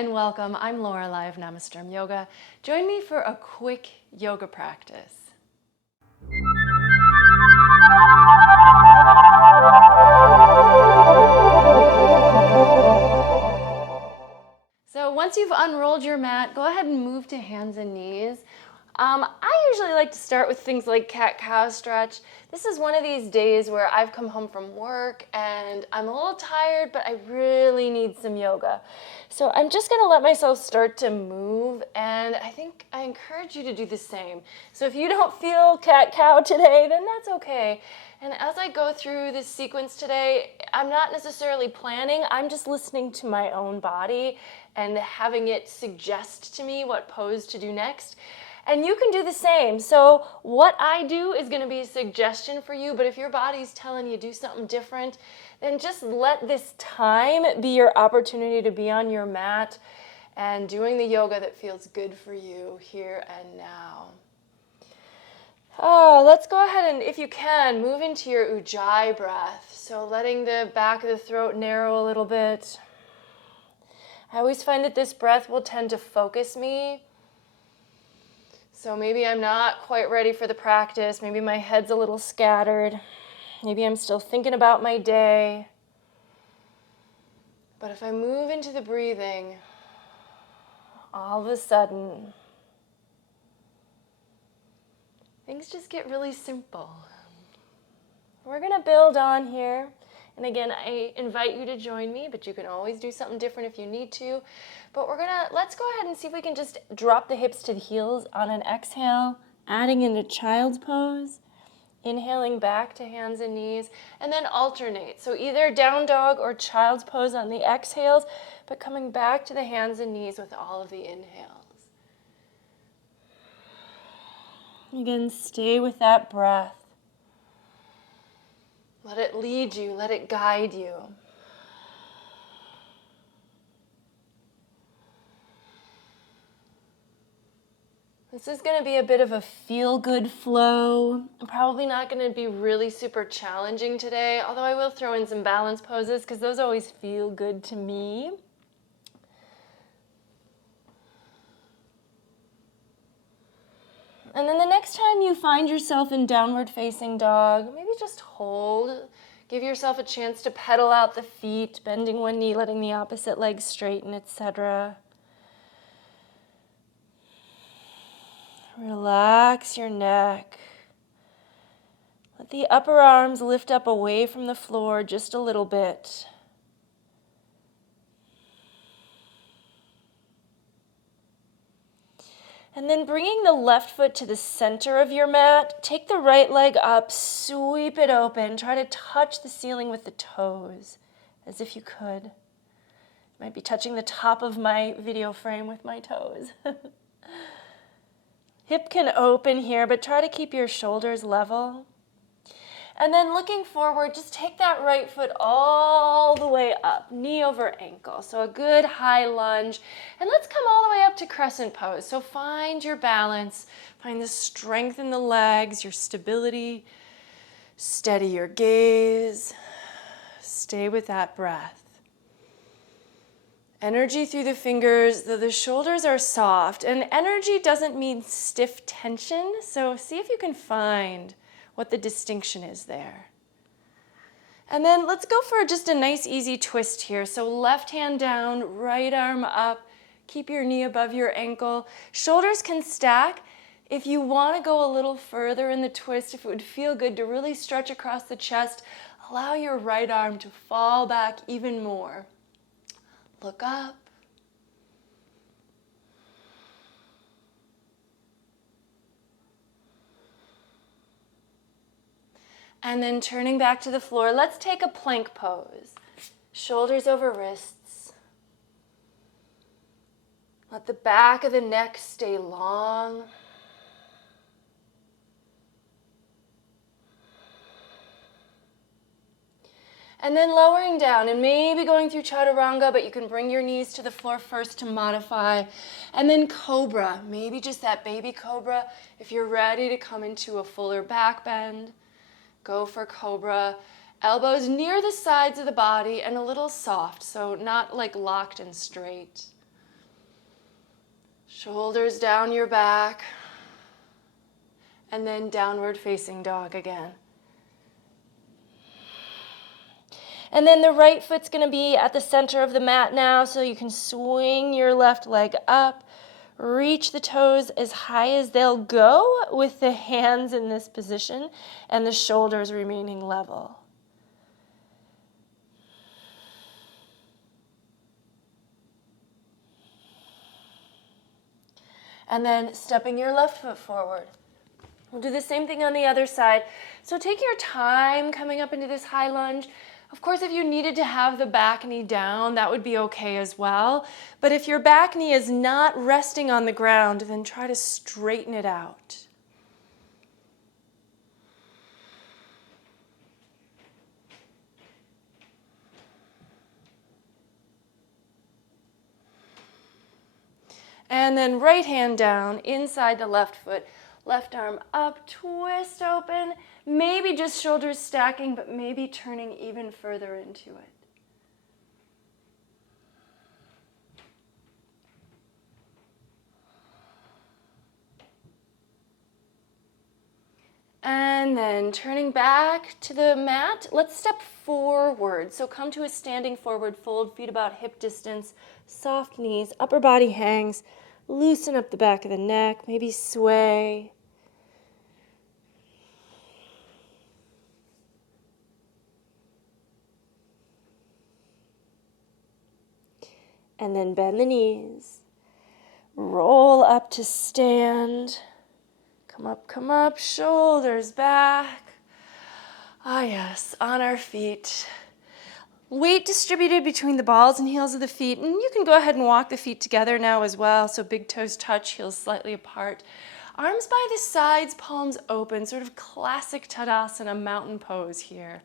and welcome. I'm Lorelei of Namasturm Yoga. Join me for a quick yoga practice. So once you've unrolled your mat, go ahead and move to hands and knees. I usually like to start with things like cat-cow stretch. This is one of these days where I've come home from work and I'm a little tired, but I really need some yoga. So I'm just gonna let myself start to move, and I think I encourage you to do the same. So if you don't feel cat-cow today, then that's okay. And as I go through this sequence today, I'm not necessarily planning, I'm just listening to my own body and having it suggest to me what pose to do next. And you can do the same. So what I do is going to be a suggestion for you, but if your body's telling you do something different, then just let this time be your opportunity to be on your mat and doing the yoga that feels good for you here and now. Oh, let's go ahead and, if you can, move into your Ujjayi breath. So letting the back of the throat narrow a little bit. I always find that this breath will tend to focus me. So maybe I'm not quite ready for the practice. Maybe my head's a little scattered. Maybe I'm still thinking about my day. But if I move into the breathing, all of a sudden, things just get really simple. We're going to build on here. And again, I invite you to join me, but you can always do something different if you need to. But let's go ahead and see if we can just drop the hips to the heels on an exhale, adding into child's pose, inhaling back to hands and knees, and then alternate. So either down dog or child's pose on the exhales, but coming back to the hands and knees with all of the inhales. Again, stay with that breath. Let it lead you, let it guide you. This is going to be a bit of a feel-good flow. I'm probably not going to be really super challenging today, although I will throw in some balance poses because those always feel good to me. And then the next time you find yourself in downward facing dog, maybe just hold. Give yourself a chance to pedal out the feet, bending one knee, letting the opposite leg straighten, etc. Relax your neck. Let the upper arms lift up away from the floor just a little bit. And then bringing the left foot to the center of your mat, take the right leg up, sweep it open. Try to touch the ceiling with the toes, as if you could. Might be touching the top of my video frame with my toes. Hip can open here, but try to keep your shoulders level. And then looking forward, just take that right foot all the way up, knee over ankle. So a good high lunge. And let's come all the way up to crescent pose. So find your balance, find the strength in the legs, your stability. Steady your gaze. Stay with that breath. Energy through the fingers, though the shoulders are soft. And energy doesn't mean stiff tension, so see if you can find what the distinction is there. And then let's go for just a nice easy twist here. So left hand down, right arm up, keep your knee above your ankle. Shoulders can stack. If you want to go a little further in the twist, if it would feel good to really stretch across the chest, allow your right arm to fall back even more. Look up. And then turning back to the floor, let's take a plank pose. Shoulders over wrists. Let the back of the neck stay long. And then lowering down and maybe going through chaturanga, but you can bring your knees to the floor first to modify. And then cobra, maybe just that baby cobra. If you're ready to come into a fuller back bend, go for cobra. Elbows near the sides of the body and a little soft, so not like locked and straight. Shoulders down your back. And then downward facing dog again. And then the right foot's going to be at the center of the mat now, so you can swing your left leg up, reach the toes as high as they'll go with the hands in this position and the shoulders remaining level. And then stepping your left foot forward. We'll do the same thing on the other side. So take your time coming up into this high lunge. Of course, if you needed to have the back knee down, that would be okay as well. But if your back knee is not resting on the ground, then try to straighten it out. And then right hand down, inside the left foot, left arm up, twist open, maybe just shoulders stacking, but maybe turning even further into it. And then turning back to the mat, let's step forward. So come to a standing forward fold, feet about hip distance, soft knees, upper body hangs, loosen up the back of the neck, maybe sway. And then bend the knees, roll up to stand. Come up, shoulders back. Ah, yes, on our feet. Weight distributed between the balls and heels of the feet. And you can go ahead and walk the feet together now as well. So big toes touch, heels slightly apart. Arms by the sides, palms open, sort of classic Tadasana mountain pose here.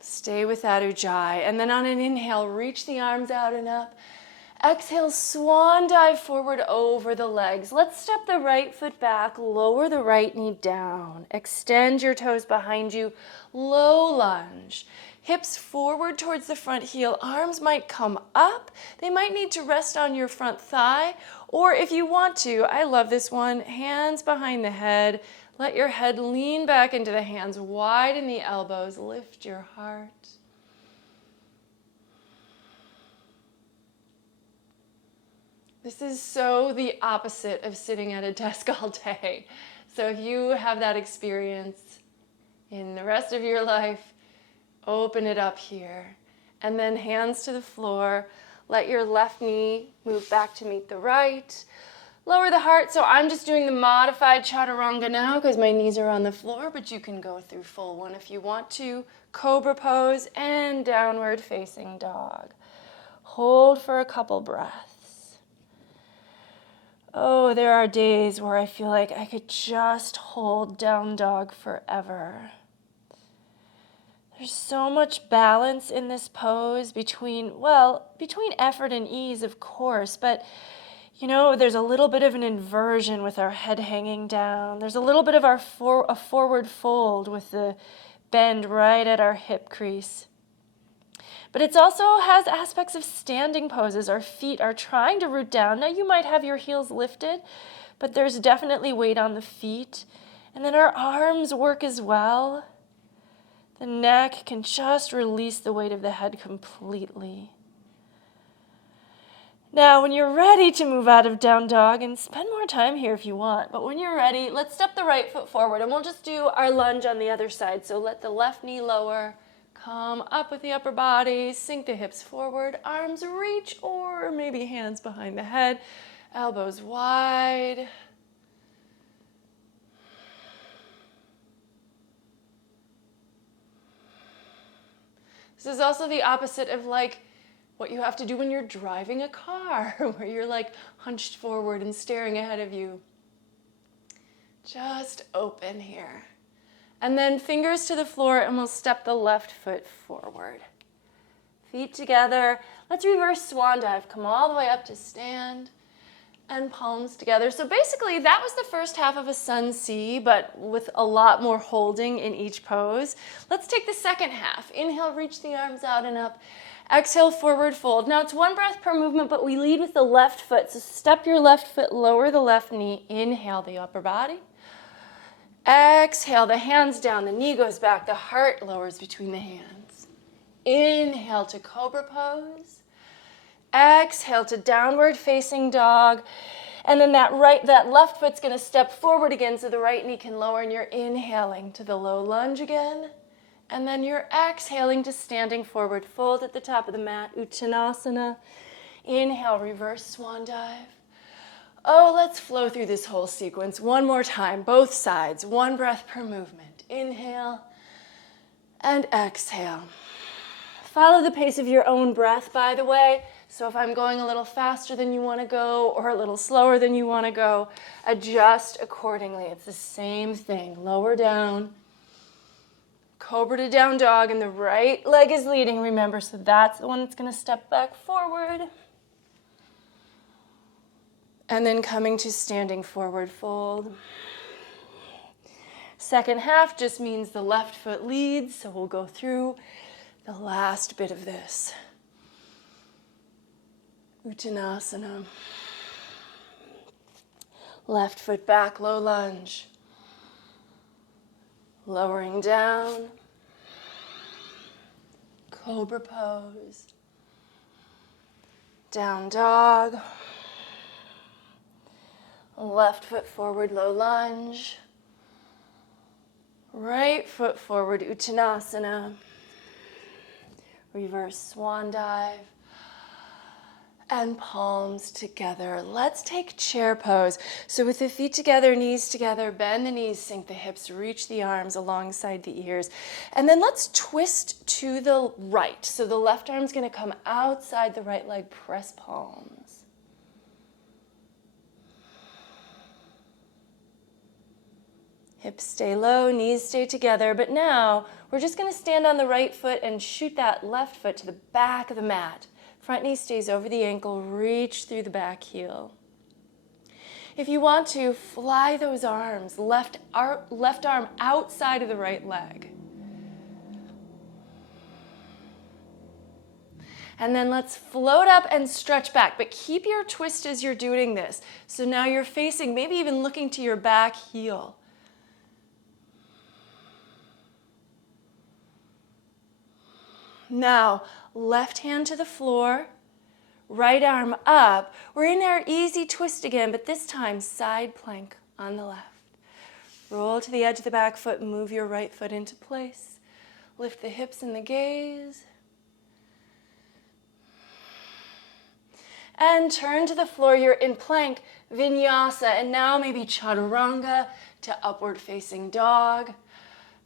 Stay with that ujjayi. And then on an inhale, reach the arms out and up. Exhale, swan dive forward over the legs. Let's step the right foot back, lower the right knee down. Extend your toes behind you, low lunge. Hips forward towards the front heel. Arms might come up. They might need to rest on your front thigh. Or if you want to, I love this one, hands behind the head. Let your head lean back into the hands, widen the elbows, lift your heart. This is so the opposite of sitting at a desk all day. So if you have that experience in the rest of your life, open it up here. And then hands to the floor. Let your left knee move back to meet the right. Lower the heart. So I'm just doing the modified chaturanga now because my knees are on the floor, but you can go through full one if you want to. Cobra pose and downward facing dog. Hold for a couple breaths. Oh, there are days where I feel like I could just hold down dog forever. There's so much balance in this pose between effort and ease, of course, but there's a little bit of an inversion with our head hanging down. There's a little bit of a forward fold with the bend right at our hip crease. But it also has aspects of standing poses. Our feet are trying to root down. Now you might have your heels lifted, but there's definitely weight on the feet. And then our arms work as well. The neck can just release the weight of the head completely. Now, when you're ready to move out of down dog, and spend more time here if you want, but when you're ready, let's step the right foot forward, and we'll just do our lunge on the other side. So let the left knee lower. Come up with the upper body, sink the hips forward, arms reach, or maybe hands behind the head, elbows wide. This is also the opposite of what you have to do when you're driving a car, where you're hunched forward and staring ahead of you. Just open here. And then fingers to the floor, and we'll step the left foot forward. Feet together. Let's reverse swan dive. Come all the way up to stand. and palms together. So basically that was the first half of a sun C, but with a lot more holding in each pose. Let's take the second half. Inhale, reach the arms out and up. Exhale, forward fold. Now it's one breath per movement, but we lead with the left foot. So step your left foot, lower the left knee. Inhale the upper body. Exhale, the hands down, the knee goes back, the heart lowers between the hands. Inhale to cobra pose. Exhale to downward facing dog. And then that left foot's going to step forward again so the right knee can lower, and you're inhaling to the low lunge again. And then you're exhaling to standing forward fold at the top of the mat, Uttanasana. Inhale, reverse swan dive. Oh, let's flow through this whole sequence one more time, both sides, one breath per movement. Inhale and exhale. Follow the pace of your own breath, by the way. So if I'm going a little faster than you want to go or a little slower than you want to go, adjust accordingly. It's the same thing. Lower down, cobra to down dog, and the right leg is leading, remember, so that's the one that's going to step back forward. And then coming to standing forward fold. Second half just means the left foot leads, so we'll go through the last bit of this. Uttanasana. Left foot back, low lunge. Lowering down. Cobra pose. Down dog. Left foot forward, low lunge. Right foot forward, Uttanasana. Reverse swan dive. And palms together. Let's take chair pose. So with the feet together, knees together, bend the knees, sink the hips, reach the arms alongside the ears. And then let's twist to the right. So the left arm's going to come outside the right leg, press palms. Hips stay low, knees stay together, but now we're just going to stand on the right foot and shoot that left foot to the back of the mat. Front knee stays over the ankle, reach through the back heel. If you want to, fly those arms, left arm outside of the right leg. And then let's float up and stretch back, but keep your twist as you're doing this. So now you're facing, maybe even looking to your back heel. Now, left hand to the floor, right arm up. We're in our easy twist again, but this time side plank on the left. Roll to the edge of the back foot, move your right foot into place. Lift the hips and the gaze. And turn to the floor. You're in plank, vinyasa, and now maybe chaturanga to upward facing dog,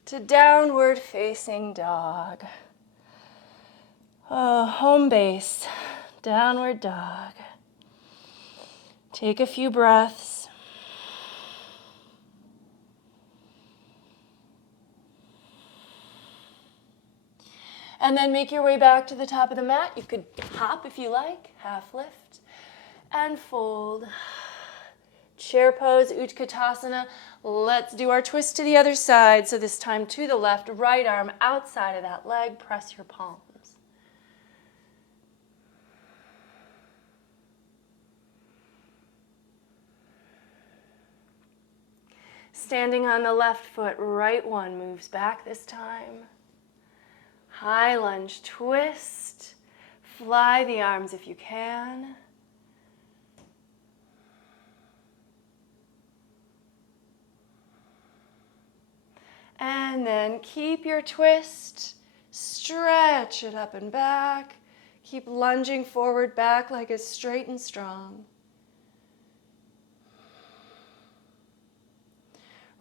to downward facing dog. Home base, downward dog. Take a few breaths. And then make your way back to the top of the mat. You could hop if you like, half lift, and fold. Chair pose, Utkatasana. Let's do our twist to the other side. So this time to the left, right arm outside of that leg, press your palms. Standing on the left foot, right one moves back this time. High lunge, twist. Fly the arms if you can. And then keep your twist. Stretch it up and back. Keep lunging forward, back leg is straight and strong.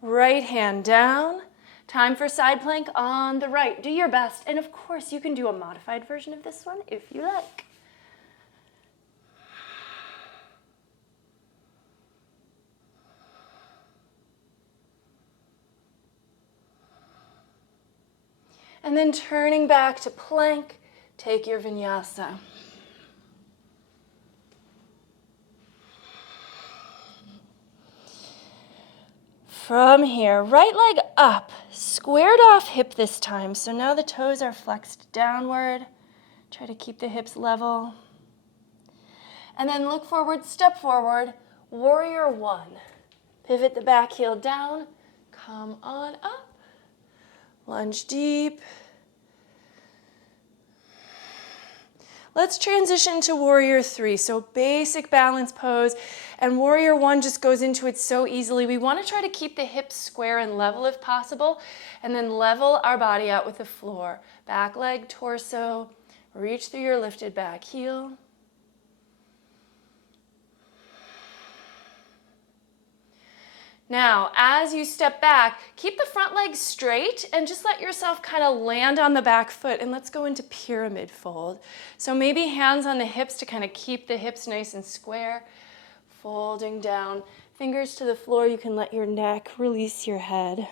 Right hand down. Time for side plank on the right. Do your best. And of course, you can do a modified version of this one if you like. And then turning back to plank, take your vinyasa. From here, right leg up, squared off hip this time. So now the toes are flexed downward. Try to keep the hips level. And then look forward, step forward, warrior one. Pivot the back heel down, come on up, lunge deep. Let's transition to warrior three. So basic balance pose, and warrior one just goes into it so easily. We want to try to keep the hips square and level if possible, and then level our body out with the floor. Back leg, torso, reach through your lifted back heel. Now, as you step back, keep the front leg straight and just let yourself kind of land on the back foot, and let's go into pyramid fold. So maybe hands on the hips to kind of keep the hips nice and square. Folding down, fingers to the floor. You can let your neck release your head.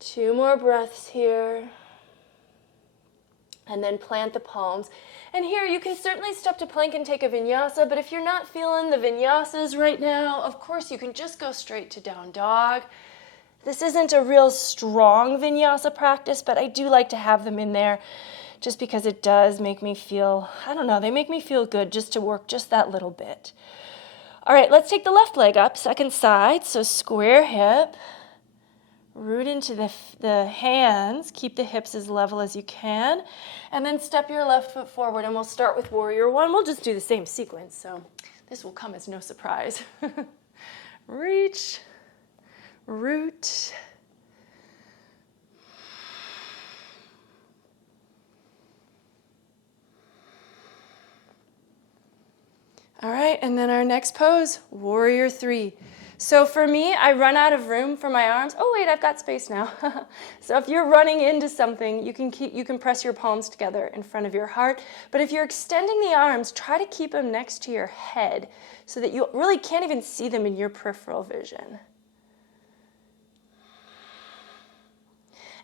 Two more breaths here. And then plant the palms. And here you can certainly step to plank and take a vinyasa, but if you're not feeling the vinyasas right now, of course you can just go straight to down dog. This isn't a real strong vinyasa practice, but I do like to have them in there just because it does make me feel, I don't know, they make me feel good just to work just that little bit. All right, let's take the left leg up, second side, so square hip. Root into the hands, keep the hips as level as you can, and then step your left foot forward, and we'll start with warrior one. We'll just do the same sequence, so this will come as no surprise. Reach, root. All right, and then our next pose, warrior three. So for me, I run out of room for my arms. Oh wait, I've got space now. So if you're running into something, you can press your palms together in front of your heart. But if you're extending the arms, try to keep them next to your head so that you really can't even see them in your peripheral vision.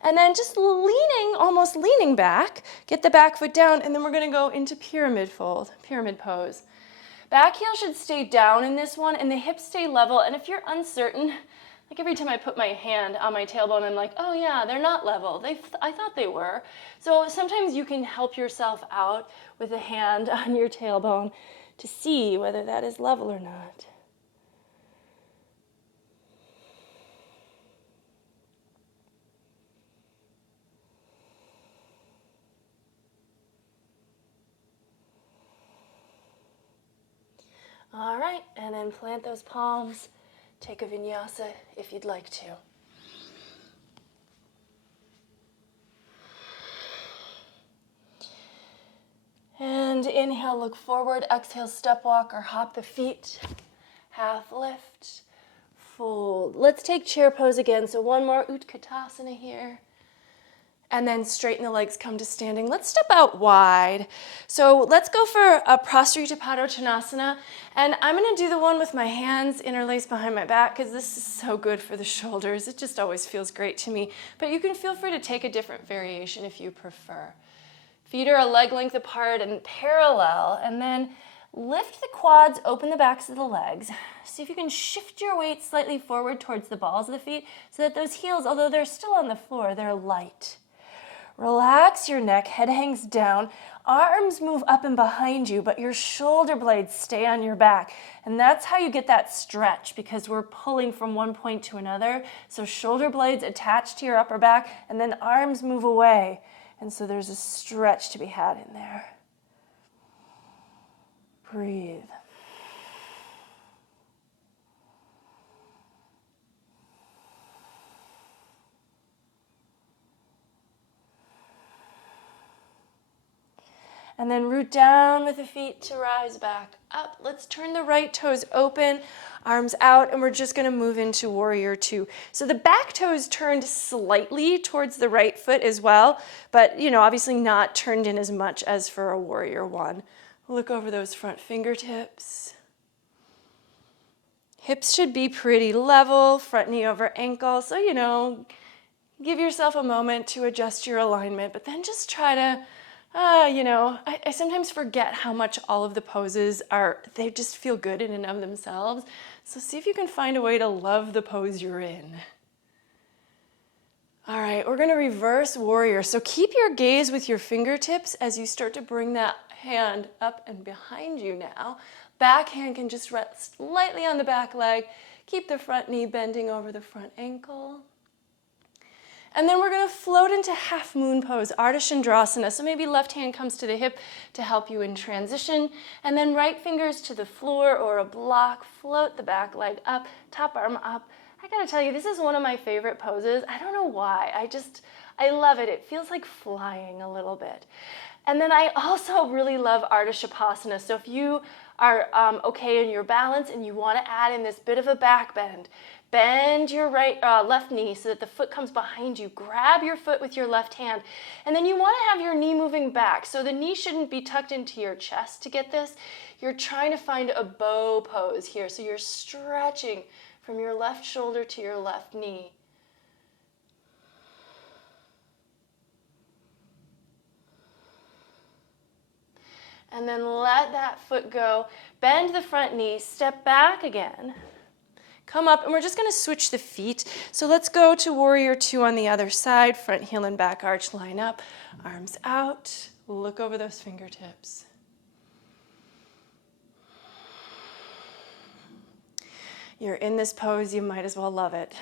And then just almost leaning back, get the back foot down, and then we're gonna go into pyramid fold, pyramid pose. Back heel should stay down in this one, and the hips stay level. And if you're uncertain, like every time I put my hand on my tailbone, I'm like, oh yeah, they're not level. I thought they were. So sometimes you can help yourself out with a hand on your tailbone to see whether that is level or not. All right, and then plant those palms. Take a vinyasa if you'd like to. And inhale, look forward. Exhale, step walk or hop the feet. Half lift, fold. Let's take chair pose again. So one more Utkatasana here. And then straighten the legs, come to standing. Let's step out wide. So let's go for a Prasarita Padottanasana. And I'm gonna do the one with my hands interlaced behind my back because this is so good for the shoulders. It just always feels great to me. But you can feel free to take a different variation if you prefer. Feet are a leg length apart and parallel. And then lift the quads, open the backs of the legs. See if you can shift your weight slightly forward towards the balls of the feet so that those heels, although they're still on the floor, they're light. Relax your neck, head hangs down, arms move up and behind you, but your shoulder blades stay on your back. And that's how you get that stretch because we're pulling from one point to another. So shoulder blades attached to your upper back and then arms move away. And so there's a stretch to be had in there. Breathe. And then root down with the feet to rise back up. Let's turn the right toes open, arms out, and we're just gonna move into warrior two. So the back toes turned slightly towards the right foot as well, but obviously not turned in as much as for a warrior one. Look over those front fingertips. Hips should be pretty level, front knee over ankle. So, give yourself a moment to adjust your alignment, but then just try to, I sometimes forget how much all of the poses they just feel good in and of themselves. So see if you can find a way to love the pose you're in. All right, we're gonna reverse warrior. So keep your gaze with your fingertips as you start to bring that hand up and behind you now. Back hand can just rest lightly on the back leg. Keep the front knee bending over the front ankle. And then we're gonna float into half moon pose, Ardha Chandrasana. So maybe left hand comes to the hip to help you in transition. And then right fingers to the floor or a block. Float the back leg up, top arm up. I gotta tell you, this is one of my favorite poses. I don't know why, I love it. It feels like flying a little bit. And then I also really love Ardha Shavasana. So if you are okay in your balance and you wanna add in this bit of a back bend, bend your left knee so that the foot comes behind you. Grab your foot with your left hand. And then you wanna have your knee moving back. So the knee shouldn't be tucked into your chest to get this. You're trying to find a bow pose here. So you're stretching from your left shoulder to your left knee. And then let that foot go. Bend the front knee, step back again. Come up, and we're just gonna switch the feet. So let's go to warrior two on the other side. Front heel and back arch line up, arms out. Look over those fingertips. You're in this pose, you might as well love it.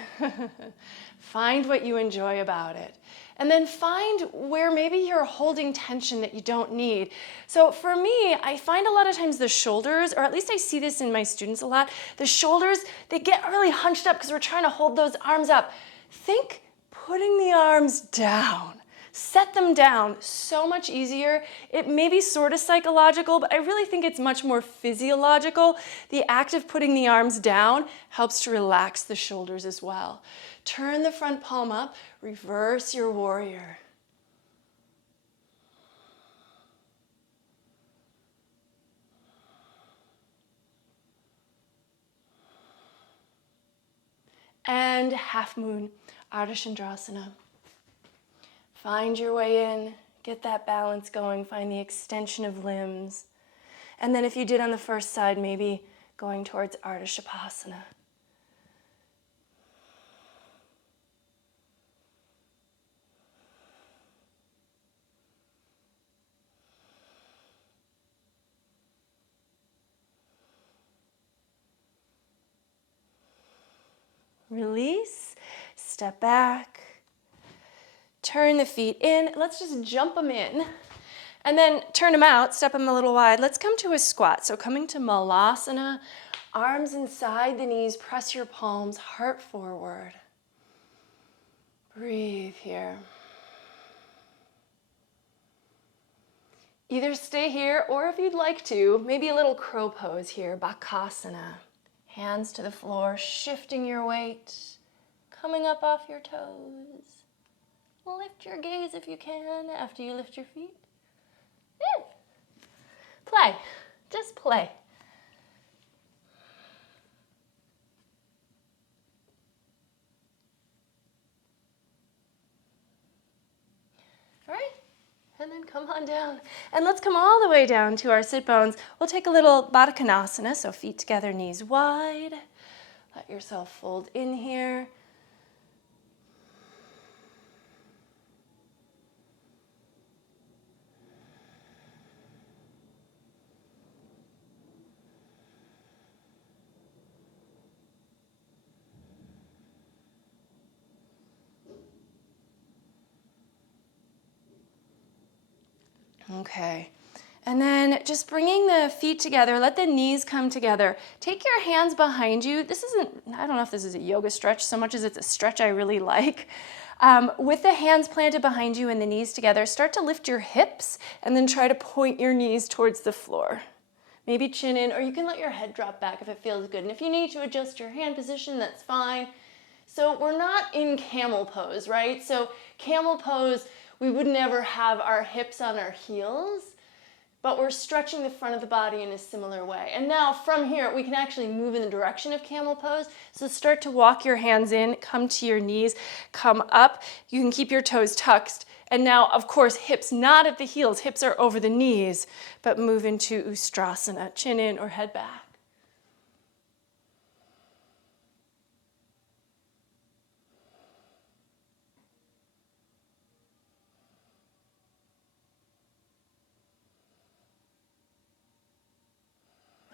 Find what you enjoy about it. And then find where maybe you're holding tension that you don't need. So for me, I find a lot of times the shoulders, or at least I see this in my students a lot, the shoulders, they get really hunched up because we're trying to hold those arms up. Think putting the arms down. Set them down, so much easier. It may be sort of psychological, but I really think it's much more physiological. The act of putting the arms down helps to relax the shoulders as well. Turn the front palm up, reverse your warrior. And half moon, Ardha Chandrasana. Find your way in, get that balance going, find the extension of limbs. And then if you did on the first side, maybe going towards Ardha Shavasana. Release, step back. Turn the feet in. Let's just jump them in. And then turn them out, step them a little wide. Let's come to a squat. So coming to Malasana, arms inside the knees, press your palms, heart forward. Breathe here. Either stay here, or if you'd like to, maybe a little crow pose here, Bakasana. Hands to the floor, shifting your weight, coming up off your toes. Lift your gaze if you can after you lift your feet. Yeah. Play, just play. All right, and then come on down. And let's come all the way down to our sit bones. We'll take a little Baddha Konasana, so feet together, knees wide. Let yourself fold in here. Okay, and then just bringing the feet together, let the knees come together. Take your hands behind you. This isn't, I don't know if this is a yoga stretch so much as it's a stretch I really like. With the hands planted behind you and the knees together, start to lift your hips and then try to point your knees towards the floor. Maybe chin in, or you can let your head drop back if it feels good. And if you need to adjust your hand position, that's fine. So we're not in camel pose, right? So camel pose, we would never have our hips on our heels. but we're stretching the front of the body in a similar way. And now from here, we can actually move in the direction of camel pose. So start to walk your hands in, come to your knees, come up. You can keep your toes tucked. And now, of course, hips not at the heels, hips are over the knees, but move into Ustrasana, chin in or head back.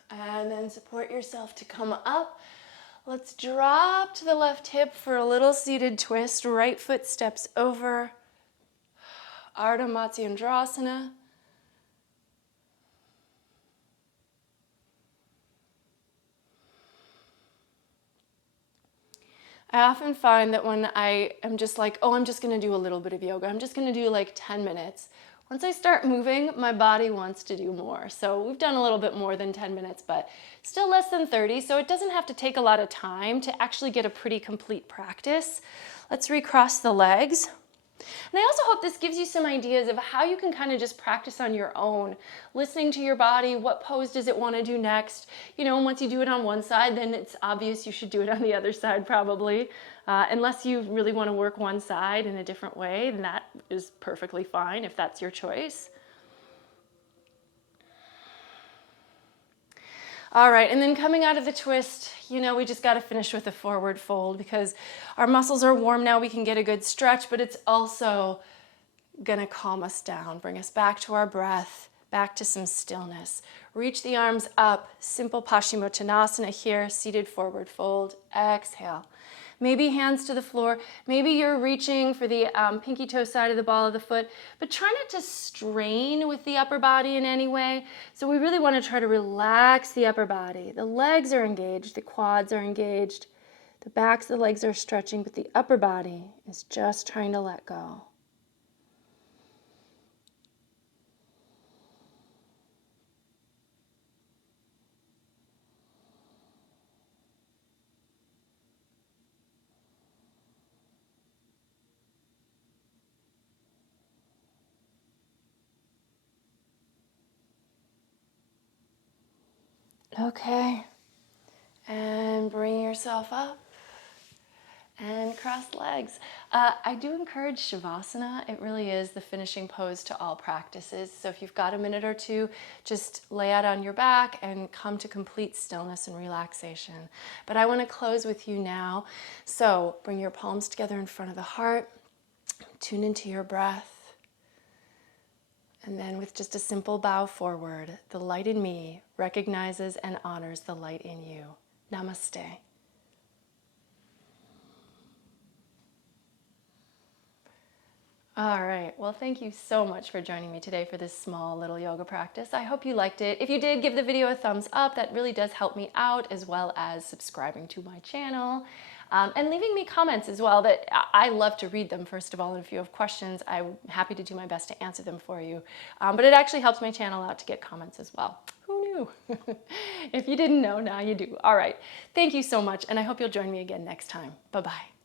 And then support yourself to come up. Let's drop to the left hip for a little seated twist. Right foot steps over. Ardha Matsyendrasana. I often find that when I am just like, oh, I'm just going to do a little bit of yoga, I'm just going to do like 10 minutes. Once I start moving, my body wants to do more. So we've done a little bit more than 10 minutes, but still less than 30. So it doesn't have to take a lot of time to actually get a pretty complete practice. Let's recross the legs. And I also hope this gives you some ideas of how you can kind of just practice on your own, listening to your body. What pose does it want to do next? You know, once you do it on one side, then it's obvious you should do it on the other side probably. Unless you really want to work one side in a different way, then that is perfectly fine if that's your choice. All right, and then coming out of the twist, you know, we just got to finish with a forward fold because our muscles are warm now. We can get a good stretch, but it's also going to calm us down, bring us back to our breath, back to some stillness. Reach the arms up, simple Paschimottanasana here, seated forward fold. Exhale. Maybe hands to the floor. Maybe you're reaching for the pinky toe side of the ball of the foot, but try not to strain with the upper body in any way. So we really want to try to relax the upper body. The legs are engaged, the quads are engaged, the backs of the legs are stretching, but the upper body is just trying to let go. Okay, and bring yourself up and cross legs. I do encourage Shavasana. It really is the finishing pose to all practices. So if you've got a minute or two, just lay out on your back and come to complete stillness and relaxation. But I want to close with you now. So bring your palms together in front of the heart, tune into your breath. And then with just a simple bow forward, the light in me recognizes and honors the light in you. Namaste. All right, well, thank you so much for joining me today for this small little yoga practice. I hope you liked it. If you did, give the video a thumbs up. That really does help me out, as well as subscribing to my channel. And leaving me comments as well. That I love to read them, first of all, and if you have questions, I'm happy to do my best to answer them for you. But it actually helps my channel out to get comments as well. Who knew? If you didn't know, now you do. All right, thank you so much, and I hope you'll join me again next time. Bye-bye.